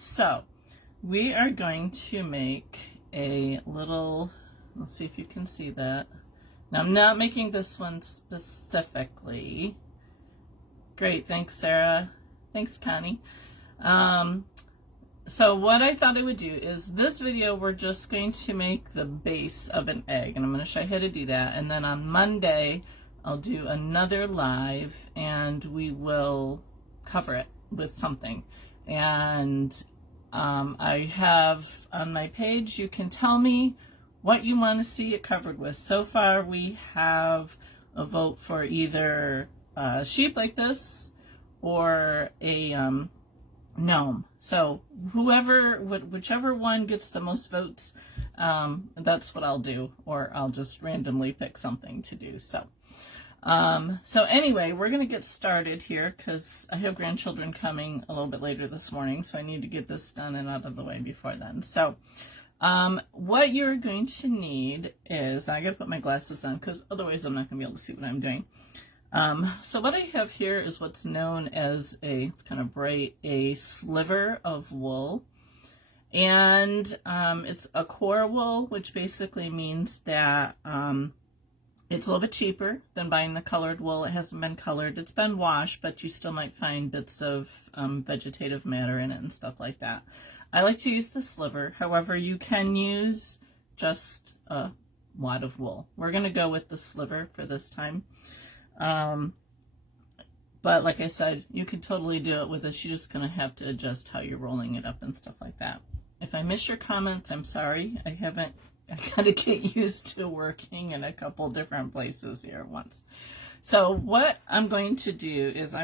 So we are going to make a little, let's see if you can see that. Now I'm not making this one specifically. Great, thanks Sarah. Thanks Connie. So what I thought I would do is this video we're just going to make the base of an egg, and I'm going to show you how to do that, and then on Monday I'll do another live and we will cover it with something. And I have on my page, you can tell me what you want to see it covered with. So far we have a vote for either a sheep like this or a gnome. So whichever one gets the most votes, that's what I'll do, or I'll just randomly pick something to do. So anyway, we're going to get started here because I have grandchildren coming a little bit later this morning, so I need to get this done and out of the way before then. So what you're going to need is, I got to put my glasses on because otherwise I'm not going to be able to see what I'm doing. So what I have here is what's known as it's kind of bright, a sliver of wool. And it's a core wool, which basically means that it's a little bit cheaper than buying the colored wool. It hasn't been colored. It's been washed, but you still might find bits of vegetative matter in it and stuff like that. I like to use the sliver. However, you can use just a wad of wool. We're going to go with the sliver for this time. But like I said, you can totally do it with this. You're just going to have to adjust how you're rolling it up and stuff like that. If I miss your comments, I'm sorry. I got to get used to working in a couple different places here at once. So what I'm going to do is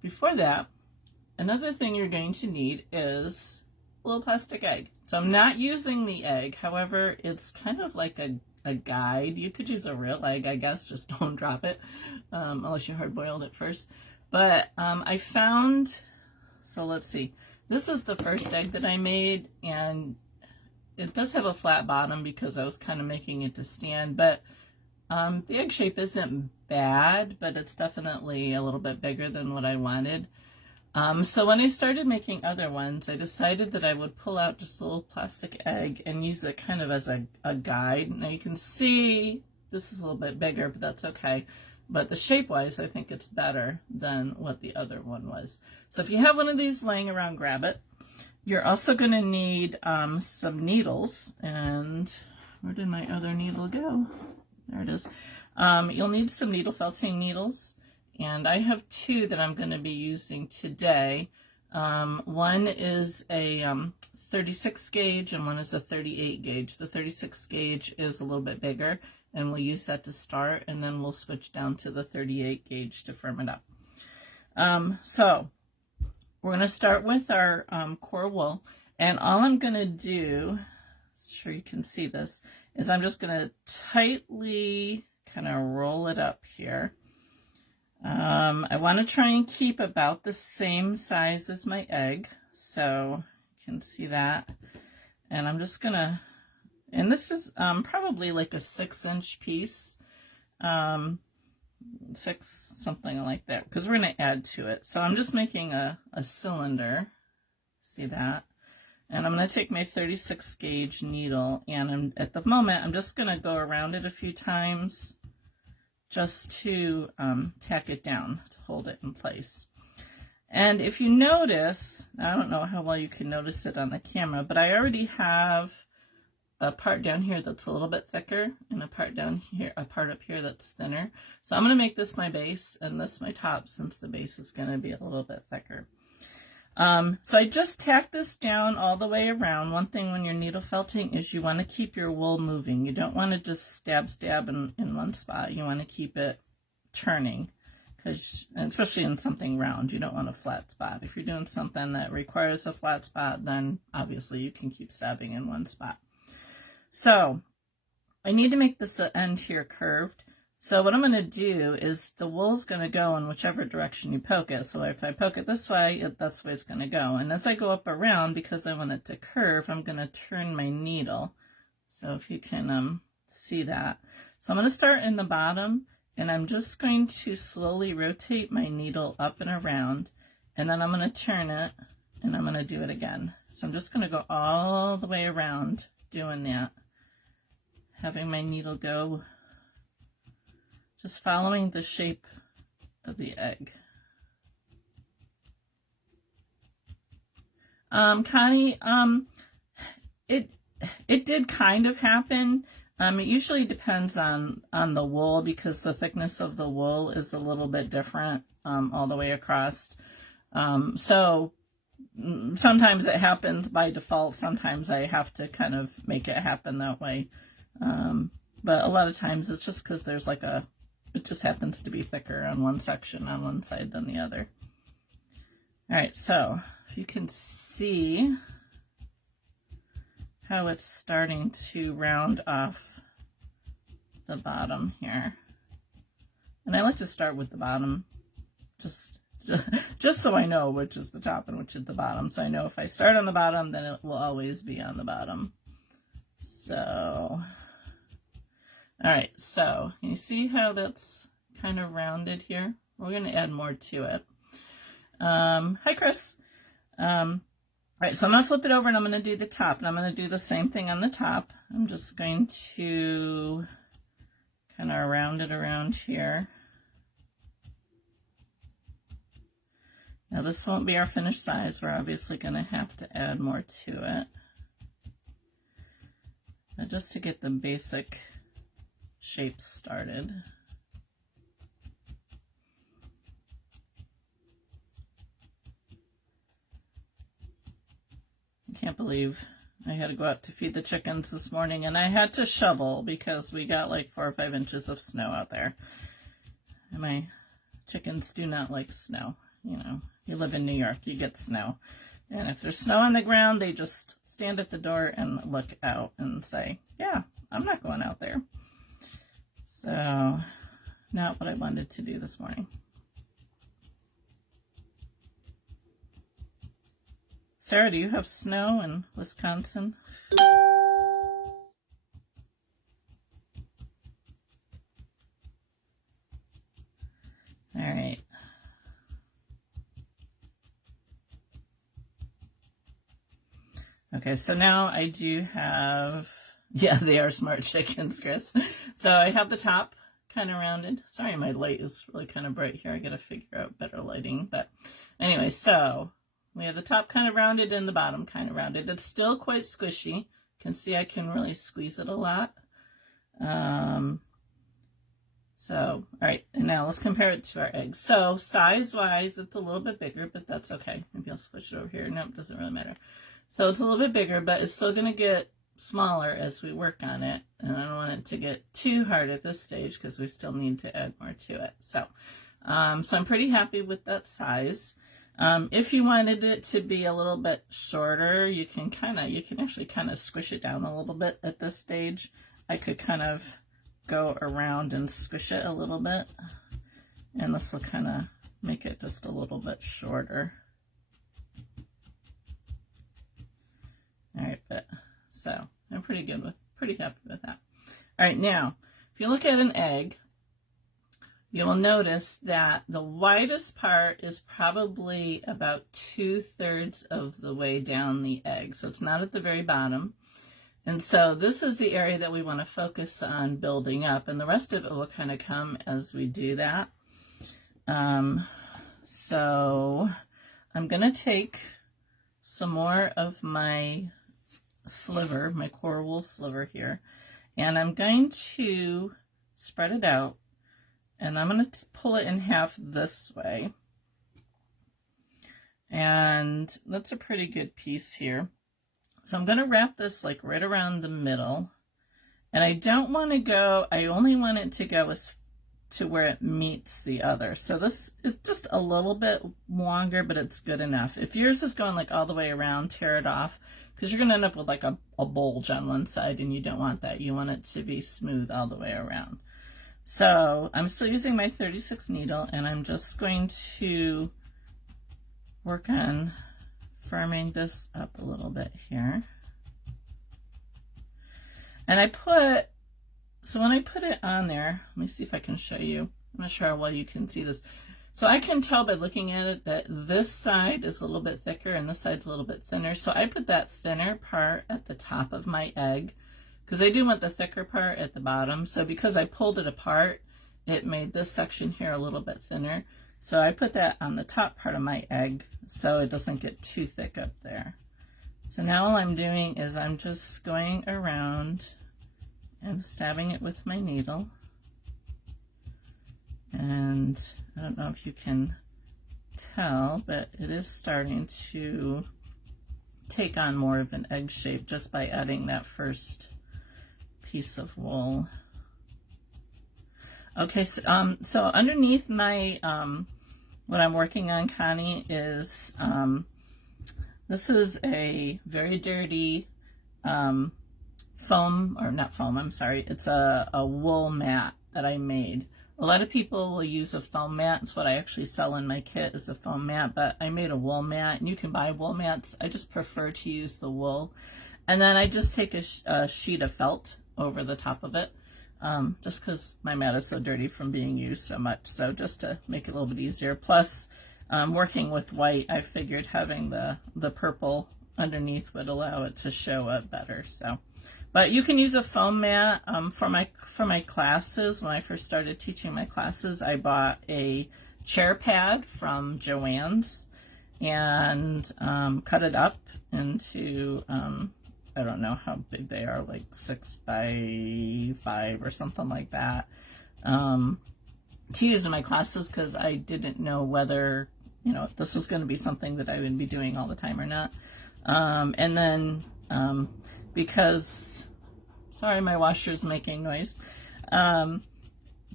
before that, another thing you're going to need is a little plastic egg. So I'm not using the egg. However, it's kind of like a guide. You could use a real egg, I guess, just don't drop it unless you hard boiled it first. But I found, so let's see, this is the first egg that I made, and it does have a flat bottom because I was kind of making it to stand, but the egg shape isn't bad, but it's definitely a little bit bigger than what I wanted. So when I started making other ones, I decided that I would pull out just a little plastic egg and use it kind of as a guide. Now you can see this is a little bit bigger, but that's okay. But the shape-wise, I think it's better than what the other one was. So if you have one of these laying around, grab it. You're also going to need some needles. And where did my other needle go? There it is. You'll need some needle felting needles. And I have two that I'm going to be using today. One is a 36 gauge and one is a 38 gauge. The 36 gauge is a little bit bigger, and we'll use that to start, and then we'll switch down to the 38 gauge to firm it up. So we're going to start with our core wool, and all I'm going to do, sure you can see this, is I'm just going to tightly kind of roll it up here. I want to try and keep about the same size as my egg, so you can see that. And I'm just gonna, and this is probably like a 6-inch piece, 6 something like that, because we're gonna add to it. So I'm just making a cylinder, see that? And I'm gonna take my 36 gauge needle, and at the moment I'm just gonna go around it a few times, just to tack it down to hold it in place. And if you notice, I don't know how well you can notice it on the camera, but I already have a part down here that's a little bit thicker and a part down here, a part up here that's thinner. So I'm going to make this my base and this my top, since the base is going to be a little bit thicker. So I just tacked this down all the way around. One thing when you're needle felting is you want to keep your wool moving. You don't want to just stab in one spot. You want to keep it turning, because especially in something round, you don't want a flat spot. If you're doing something that requires a flat spot, then obviously you can keep stabbing in one spot. So I need to make this end here curved. So what I'm going to do is the wool's going to go in whichever direction you poke it. So if I poke it this way, that's the way it's going to go. And as I go up around, because I want it to curve, I'm going to turn my needle. So if you can see that. So I'm going to start in the bottom, and I'm just going to slowly rotate my needle up and around. And then I'm going to turn it and I'm going to do it again. So I'm just going to go all the way around doing that, having my needle go, just following the shape of the egg. Connie, it did kind of happen. It usually depends on the wool, because the thickness of the wool is a little bit different all the way across. So sometimes it happens by default. Sometimes I have to kind of make it happen that way. But a lot of times it's just because there's like it just happens to be thicker on one section on one side than the other. All right, so if you can see how it's starting to round off the bottom here. And I like to start with the bottom, just so I know which is the top and which is the bottom. So I know if I start on the bottom, then it will always be on the bottom. So, all right, so can you see how that's kind of rounded here? We're going to add more to it. Hi, Chris. All right, so I'm going to flip it over and I'm going to do the top, and I'm going to do the same thing on the top. I'm just going to kind of round it around here. Now this won't be our finished size. We're obviously going to have to add more to it. But just to get the basic shapes started. I can't believe I had to go out to feed the chickens this morning, and I had to shovel because we got like 4 or 5 inches of snow out there. And my chickens do not like snow. You know, you live in New York, you get snow. And if there's snow on the ground, they just stand at the door and look out and say, yeah, I'm not going out there. So, not what I wanted to do this morning. Sarah, do you have snow in Wisconsin? All right. Okay, so now I do have, yeah, they are smart chickens, Chris. So I have the top kind of rounded. Sorry, my light is really kind of bright here. I got to figure out better lighting. But anyway, so we have the top kind of rounded and the bottom kind of rounded. It's still quite squishy. You can see I can really squeeze it a lot. So, all right, and now let's compare it to our eggs. So size-wise, it's a little bit bigger, but that's okay. Maybe I'll switch it over here. No, it doesn't really matter. So it's a little bit bigger, but it's still going to get smaller as we work on it. And I don't want it to get too hard at this stage because we still need to add more to it. So, so I'm pretty happy with that size. If you wanted it to be a little bit shorter, you can actually kind of squish it down a little bit at this stage. I could kind of go around and squish it a little bit, and this will kind of make it just a little bit shorter. All right, but so I'm pretty happy with that. All right, now if you look at an egg, you will notice that the widest part is probably about 2/3 of the way down the egg. So it's not at the very bottom. And so this is the area that we want to focus on building up. And the rest of it will kind of come as we do that. So I'm going to take some more of my sliver, my core wool sliver here, and I'm going to spread it out. And I'm going to pull it in half this way. And that's a pretty good piece here. So I'm going to wrap this like right around the middle. And I don't want to go, I only want it to go to where it meets the other. So this is just a little bit longer, but it's good enough. If yours is going like all the way around, tear it off, because you're going to end up with like a bulge on one side, and you don't want that. You want it to be smooth all the way around. So I'm still using my 36 needle, and I'm just going to work on firming this up a little bit here. And so when I put it on there, let me see if I can show you. I'm not sure how well you can see this. So I can tell by looking at it that this side is a little bit thicker and this side's a little bit thinner. So I put that thinner part at the top of my egg because I do want the thicker part at the bottom. So because I pulled it apart, it made this section here a little bit thinner. So I put that on the top part of my egg so it doesn't get too thick up there. So now all I'm doing is I'm just going around and stabbing it with my needle. And I don't know if you can tell, but it is starting to take on more of an egg shape just by adding that first piece of wool. Okay, so underneath my, what I'm working on, Connie, is, this is a very dirty foam, or not foam, I'm sorry, it's a wool mat that I made. A lot of people will use a foam mat. It's what I actually sell in my kit is a foam mat, but I made a wool mat, and you can buy wool mats. I just prefer to use the wool. And then I just take a sheet of felt over the top of it, just because my mat is so dirty from being used so much. So just to make it a little bit easier. Plus, working with white, I figured having the purple underneath would allow it to show up better. So. But you can use a foam mat. For my classes, when I first started teaching my classes, I bought a chair pad from Joann's and cut it up into, I don't know how big they are, like 6 by 5 or something like that, to use in my classes because I didn't know whether, this was going to be something that I would be doing all the time or not. And then because, sorry, my washer's making noise,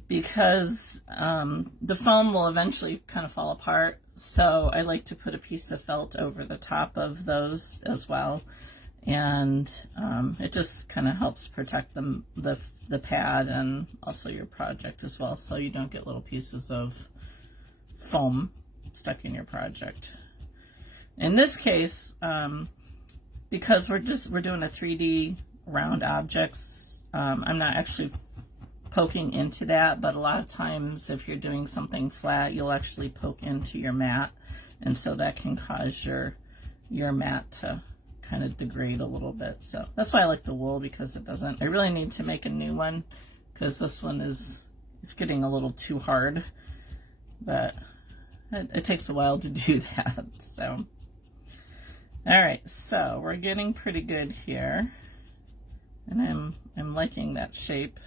because the foam will eventually kind of fall apart, so I like to put a piece of felt over the top of those as well, and it just kind of helps protect the pad and also your project as well, so you don't get little pieces of foam stuck in your project. In this case, because we're doing a 3D round objects, I'm not actually poking into that, but a lot of times if you're doing something flat, you'll actually poke into your mat, and so that can cause your mat to kind of degrade a little bit. So that's why I like the wool, because it doesn't, I really need to make a new one because this one it's getting a little too hard, but it takes a while to do that. So all right, so we're getting pretty good here, and I'm liking that shape.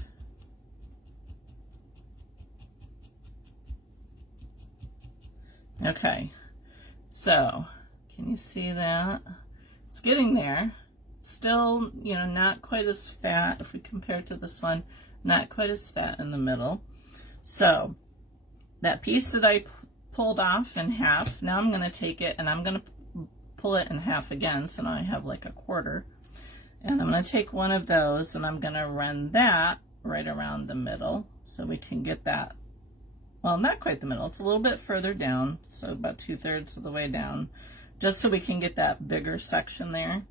Okay, so can you see that? It's getting there. Still, not quite as fat if we compare to this one, not quite as fat in the middle. So that piece that I pulled off in half, now I'm going to take it and I'm going to pull it in half again, so now I have like a quarter, and I'm going to take one of those and I'm going to run that right around the middle so we can get that, well, not quite the middle, it's a little bit further down, so about 2/3 of the way down, just so we can get that bigger section there.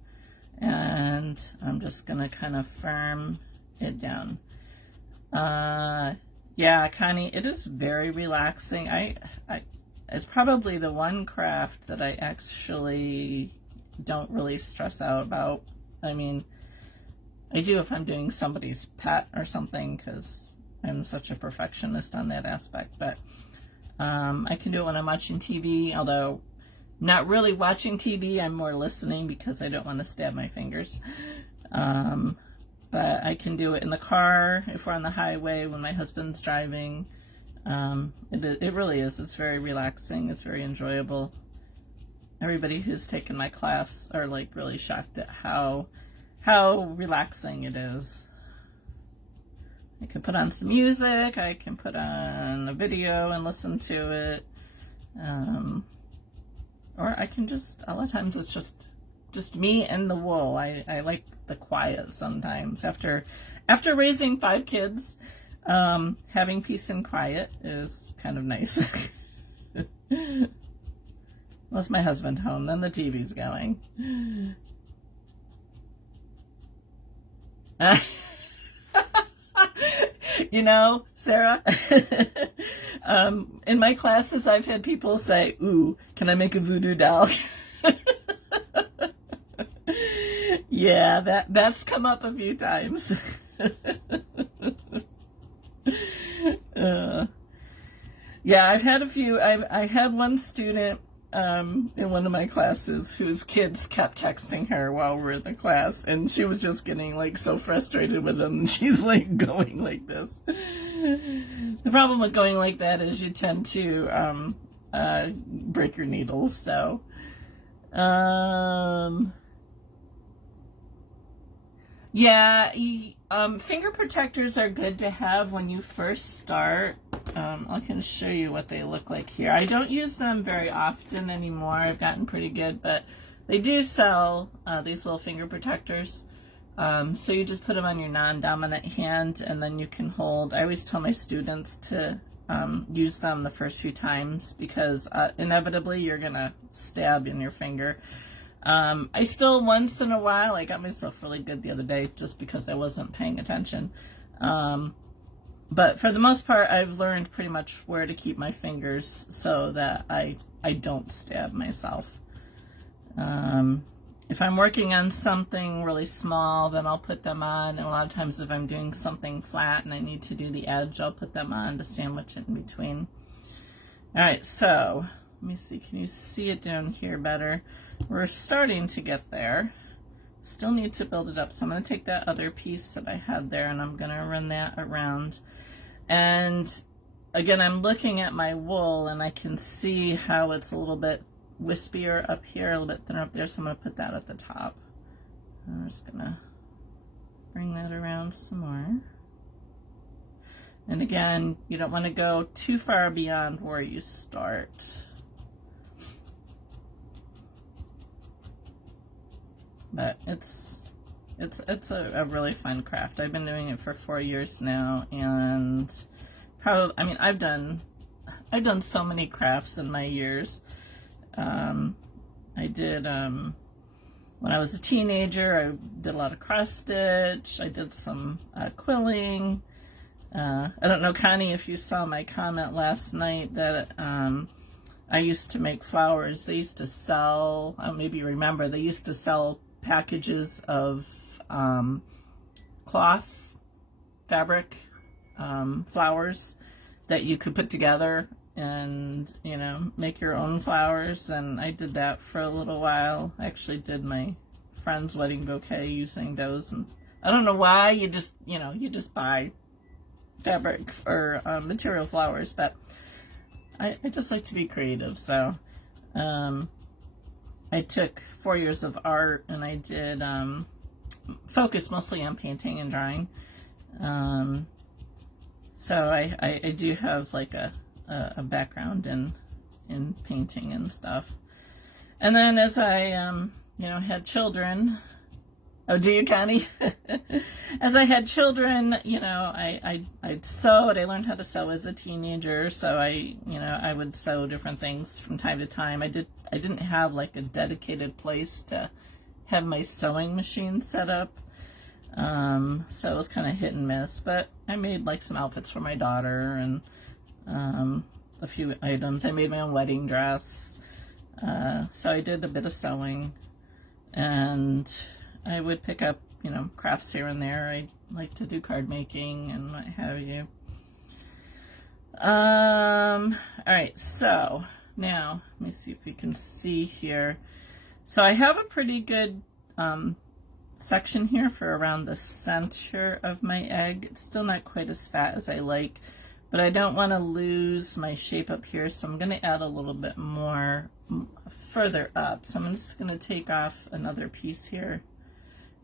And I'm just going to kind of firm it down. Yeah, Connie, it is very relaxing. It's probably the one craft that I actually don't really stress out about. I mean, I do if I'm doing somebody's pet or something, because I'm such a perfectionist on that aspect. But I can do it when I'm watching TV, although not really watching TV. I'm more listening because I don't want to stab my fingers. But I can do it in the car if we're on the highway when my husband's driving. It really is. It's very relaxing. It's very enjoyable. Everybody who's taken my class are like really shocked at how relaxing it is. I can put on some music. I can put on a video and listen to it. Or I can just, a lot of times it's just me and the wool. I like the quiet sometimes. After raising 5 kids, having peace and quiet is kind of nice. Unless my husband home, then the TV's going. Sarah, In my classes, I've had people say, "Ooh, can I make a voodoo doll?" Yeah, that's come up a few times. uh, yeah, I've had a few. I had one student in one of my classes whose kids kept texting her while we're in the class, and she was just getting like so frustrated with them. And she's like going like this. The problem with going like that is you tend to break your needles. So, yeah, finger protectors are good to have when you first start. I can show you what they look like here. I don't use them very often anymore. I've gotten pretty good, but they do sell these little finger protectors. So you just put them on your non-dominant hand, and then you can hold. I always tell my students to use them the first few times because inevitably you're gonna stab in your finger. I still, once in a while, I got myself really good the other day just because I wasn't paying attention. But for the most part, I've learned pretty much where to keep my fingers so that I don't stab myself. If I'm working on something really small, then I'll put them on. And a lot of times if I'm doing something flat and I need to do the edge, I'll put them on to sandwich it in between. All right, so let me see. Can you see it down here better? We're starting to get there. Still need to build it up. So I'm going to take that other piece that I had there and I'm going to run that around. And again, I'm looking at my wool and I can see how it's a little bit wispier up here, a little bit thinner up there. So I'm going to put that at the top. I'm just going to bring that around some more. And again, you don't want to go too far beyond where you start. But it's a really fun craft. I've been doing it for 4 years now, and probably, I mean, I've done so many crafts in my years. I did when I was a teenager. I did a lot of cross stitch. I did some quilling. I don't know, Connie, if you saw my comment last night that I used to make flowers. They used to sell. Maybe you remember. They used to sell packages of cloth, fabric, flowers that you could put together and, you know, make your own flowers. And I did that for a little while. I actually did my friend's wedding bouquet using those. And I don't know why, you just buy fabric or material flowers, but I just like to be creative. So I took 4 years of art and I did focus mostly on painting and drawing. So I do have like a background in painting and stuff. And then as I had children. Oh, do you, Connie? As I had children, I sewed. I learned how to sew as a teenager, so I would sew different things from time to time. I didn't have like a dedicated place to have my sewing machine set up, so it was kind of hit and miss. But I made like some outfits for my daughter and a few items. I made my own wedding dress, so I did a bit of sewing, and I would pick up, crafts here and there. I like to do card making and what have you. All right, so now let me see if you can see here. So I have a pretty good section here for around the center of my egg. It's still not quite as fat as I like, but I don't want to lose my shape up here, so I'm going to add a little bit more further up. So I'm just going to take off another piece here.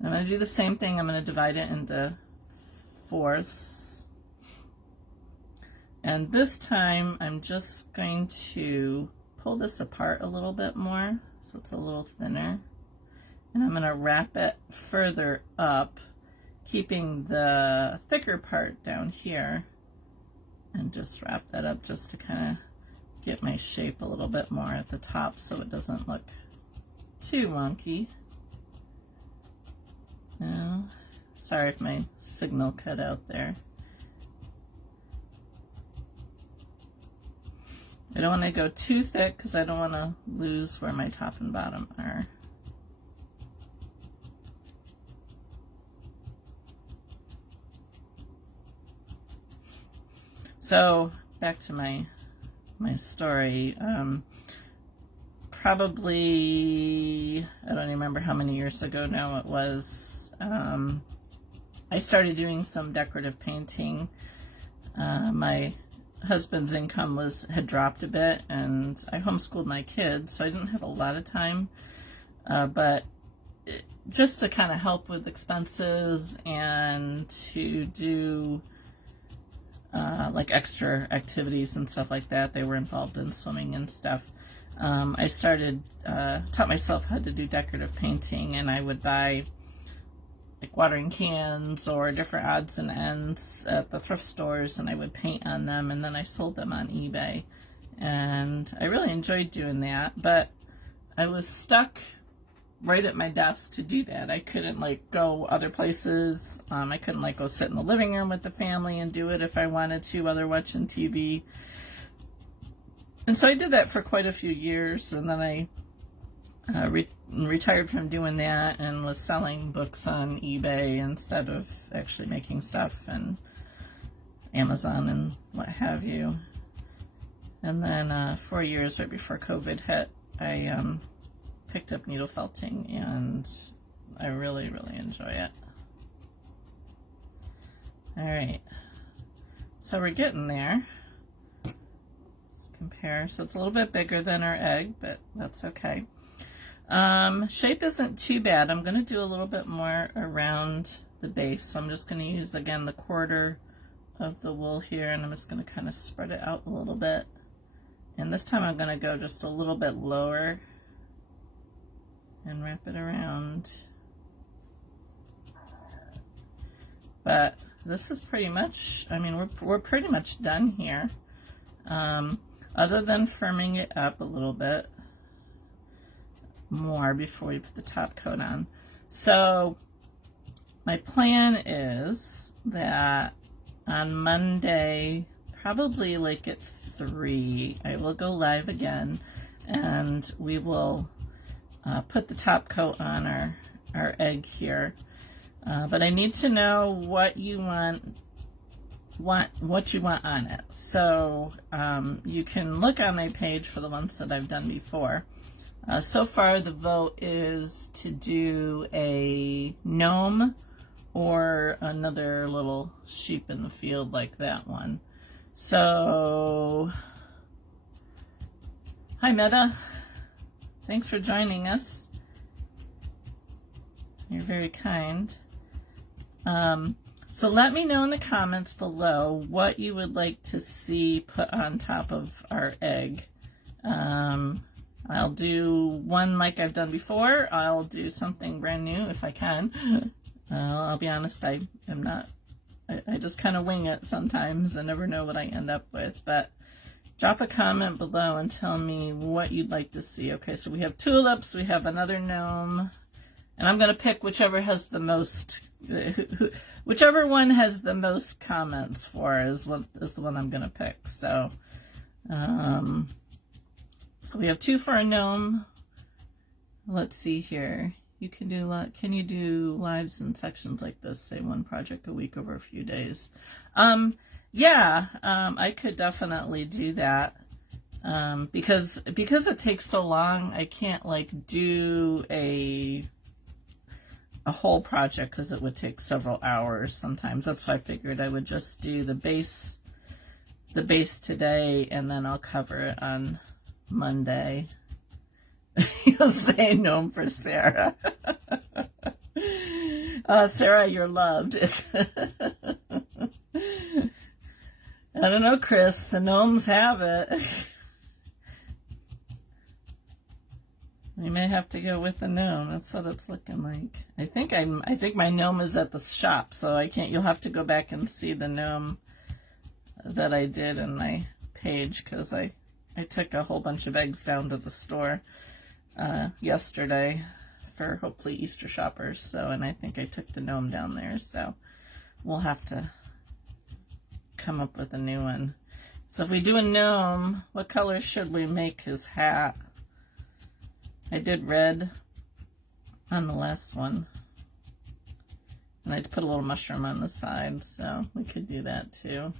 I'm going to do the same thing. I'm going to divide it into fourths. And this time I'm just going to pull this apart a little bit more so it's a little thinner. And I'm going to wrap it further up, keeping the thicker part down here. And just wrap that up just to kind of get my shape a little bit more at the top so it doesn't look too wonky. No, sorry if my signal cut out there. I don't want to go too thick because I don't want to lose where my top and bottom are. So back to my story. Probably, I don't remember how many years ago now it was, I started doing some decorative painting. My husband's income had dropped a bit, and I homeschooled my kids, so I didn't have a lot of time, but just to kind of help with expenses and to do like extra activities and stuff like that. They were involved in swimming and stuff. I taught myself how to do decorative painting, and I would buy like watering cans or different odds and ends at the thrift stores, and I would paint on them, and then I sold them on eBay. And I really enjoyed doing that, but I was stuck right at my desk to do that. I couldn't like go other places. I couldn't like go sit in the living room with the family and do it if I wanted to while they're watching TV. And so I did that for quite a few years, and then I retired from doing that and was selling books on eBay instead of actually making stuff, and Amazon and what have you. And then 4 years right before COVID hit, I picked up needle felting, and I really, really enjoy it. All right, so we're getting there. Let's compare. So it's a little bit bigger than our egg, but that's okay. Shape isn't too bad. I'm going to do a little bit more around the base, so I'm just going to use again the quarter of the wool here, and I'm just going to kind of spread it out a little bit. And this time I'm going to go just a little bit lower and wrap it around. But this is pretty much, I mean, we're pretty much done here, other than firming it up a little bit more before we put the top coat on. So my plan is that on Monday, probably like at 3, I will go live again, and we will put the top coat on our egg here. But I need to know what you want on it. So you can look on my page for the ones that I've done before. So far the vote is to do a gnome or another little sheep in the field like that one. So, hi Meta, thanks for joining us. You're very kind. So let me know in the comments below what you would like to see put on top of our egg. I'll do one like I've done before. I'll do something brand new if I can. I'll be honest, I just kind of wing it sometimes and never know what I end up with. But drop a comment below and tell me what you'd like to see. Okay, so we have tulips, we have another gnome, and I'm going to pick whichever has the most, whichever one has the most comments for is the one I'm going to pick. So, so we have 2 for a gnome. Let's see here. Can you do lives in sections like this? Say 1 project a week over a few days. Yeah, I could definitely do that. Because it takes so long, I can't like do a whole project because it would take several hours sometimes. That's why I figured I would just do the base today, and then I'll cover it on Monday. You'll say gnome for Sarah. Sarah, you're loved. I don't know, Chris. The gnomes have it. We may have to go with the gnome. That's what it's looking like. I think my gnome is at the shop, so I can't. You'll have to go back and see the gnome that I did in my page, because I took a whole bunch of eggs down to the store yesterday for hopefully Easter shoppers. So, and I think I took the gnome down there. So we'll have to come up with a new one. So if we do a gnome, what color should we make his hat? I did red on the last one. And I put a little mushroom on the side, so we could do that too.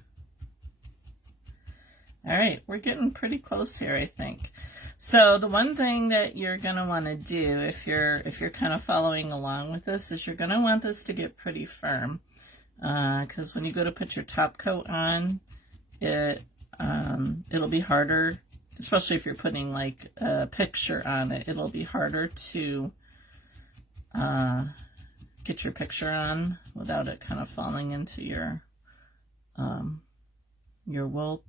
All right, we're getting pretty close here, I think. So the one thing that you're gonna want to do if you're kind of following along with this is you're gonna want this to get pretty firm, because when you go to put your top coat on, it'll be harder, especially if you're putting like a picture on it. It'll be harder to get your picture on without it kind of falling into your wool.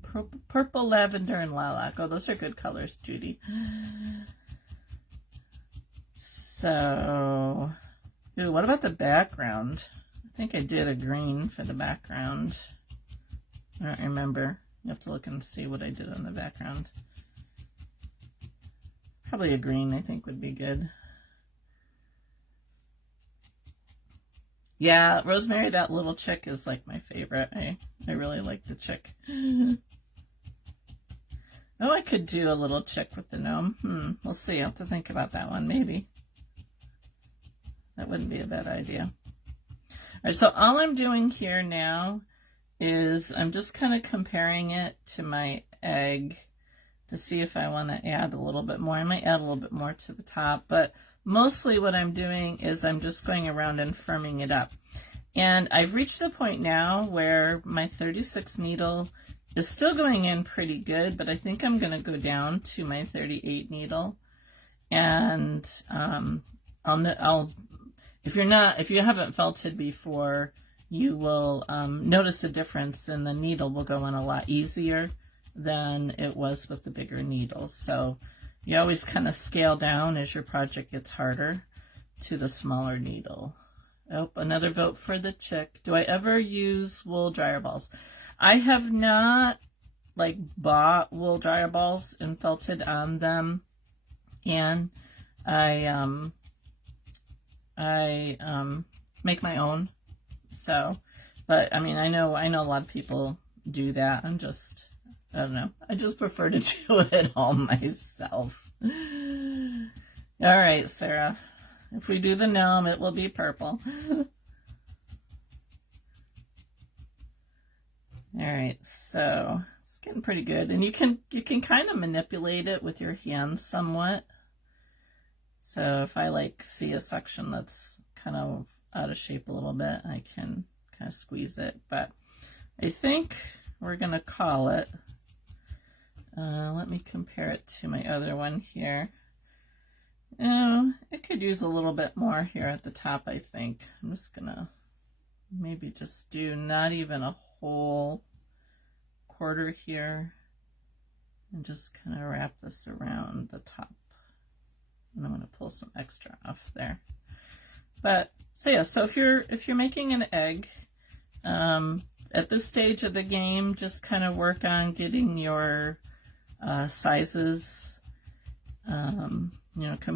Purple, lavender, and lilac. Oh, those are good colors, Judy. So, ooh, what about the background? I think I did a green for the background. I don't remember. You have to look and see what I did on the background. Probably a green, I think, would be good. Yeah, Rosemary, that little chick is like my favorite. I really like the chick. Oh, I could do a little chick with the gnome. We'll see. I'll have to think about that one, maybe. That wouldn't be a bad idea. All right, so all I'm doing here now is I'm just kind of comparing it to my egg to see if I want to add a little bit more. I might add a little bit more to the top, but mostly what I'm doing is I'm just going around and firming it up. And I've reached the point now where my 36 needle is still going in pretty good, but I think I'm going to go down to my 38 needle. And if you haven't felted before, you will notice a difference, and the needle will go in a lot easier than it was with the bigger needles. So you always kind of scale down as your project gets harder to the smaller needle. Oh, another vote for the chick. Do I ever use wool dryer balls? I have not bought wool dryer balls and felted on them, and I make my own. So, but I mean, I know a lot of people do that. I don't know. I just prefer to do it all myself. All right, Sarah. If we do the gnome, it will be purple. All right, so it's getting pretty good, and you can kind of manipulate it with your hands somewhat. So if I see a section that's kind of out of shape a little bit, I can kind of squeeze it. But I think we're gonna call it. Let me compare it to my other one here. It could use a little bit more here at the top, I think. I'm just gonna maybe just do not even a whole quarter here, and just kind of wrap this around the top. And I'm going to pull some extra off there. But so yeah, so if you're making an egg, at this stage of the game, just kind of work on getting your sizes.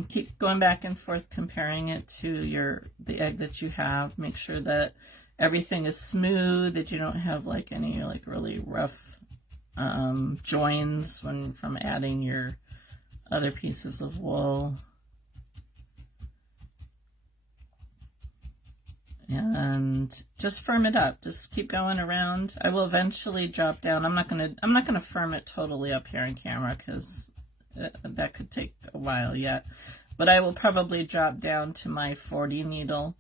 Keep going back and forth, comparing it to the egg that you have. Make sure that everything is smooth, that you don't have any really rough joins from adding your other pieces of wool. And just firm it up. Just keep going around. I will eventually drop down. I'm not gonna firm it totally up here on camera because that could take a while yet. But I will probably drop down to my 40 needle.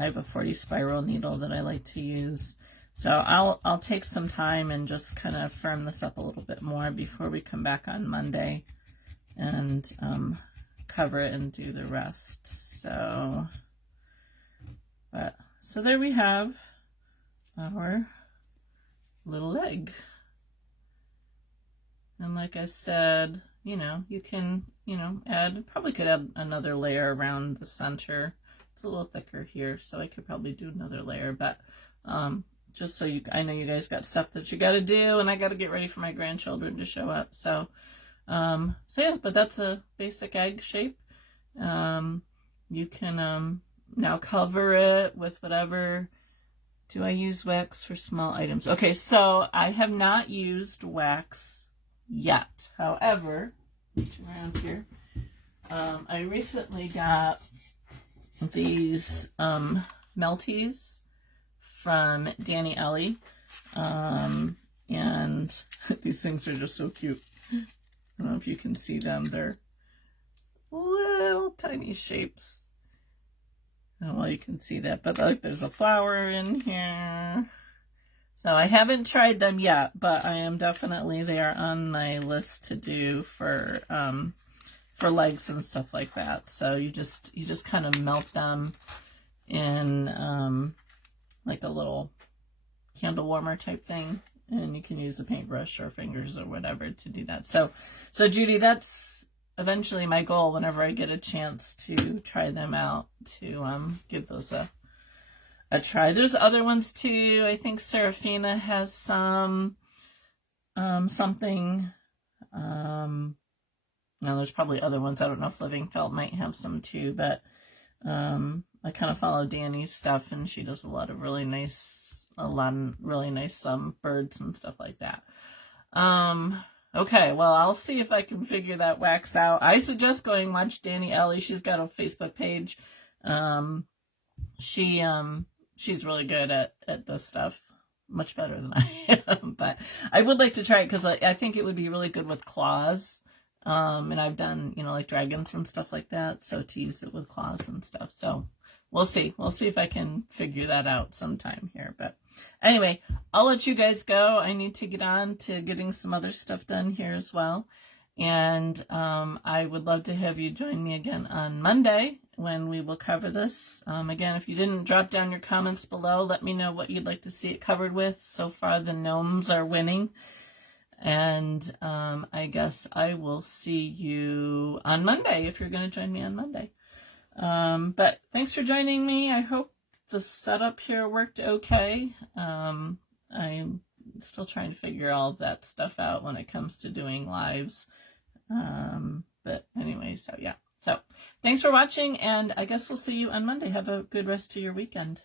I have a 40 spiral needle that I like to use. So I'll take some time and just kind of firm this up a little bit more before we come back on Monday and cover it and do the rest. So there we have our little egg. And like I said, you can, probably could add another layer around the center. It's a little thicker here, so I could probably do another layer, but just so I know you guys got stuff that you got to do, and I got to get ready for my grandchildren to show up. So yeah, but that's a basic egg shape. You can now cover it with whatever Do I use wax for small items? Okay, so I have not used wax yet. However, around here, I recently got these melties from Danny Ellie. And these things are just so cute. I don't know if you can see them. They're little tiny shapes. I don't know if you can see that, but like there's a flower in here. So I haven't tried them yet, but I am definitely, they are on my list to do for legs and stuff like that. So you just kind of melt them in like a little candle warmer type thing, and you can use a paintbrush or fingers or whatever to do that. So Judy, that's eventually my goal whenever I get a chance to try them out, to give those a try. There's other ones too. I think Serafina has some something. Now there's probably other ones. I don't know if Living Felt might have some too, but I kind of follow Danny's stuff, and she does a lot of really nice birds and stuff like that. Okay, well, I'll see if I can figure that wax out. I suggest going watch Danny Ellie. She's got a Facebook page. She's really good at this stuff, much better than I am. But I would like to try it because I think it would be really good with claws. And I've done, like dragons and stuff like that. So to use it with claws and stuff. So we'll see. We'll see if I can figure that out sometime here. But anyway, I'll let you guys go. I need to get on to getting some other stuff done here as well. And I would love to have you join me again on Monday when we will cover this. Again, if you didn't drop down your comments below, let me know what you'd like to see it covered with. So far, the gnomes are winning. And I guess I will see you on Monday if you're going to join me on Monday. But thanks for joining me. I hope the setup here worked okay. I'm still trying to figure all of that stuff out when it comes to doing lives. But anyway, so yeah. So thanks for watching, and I guess we'll see you on Monday. Have a good rest of your weekend.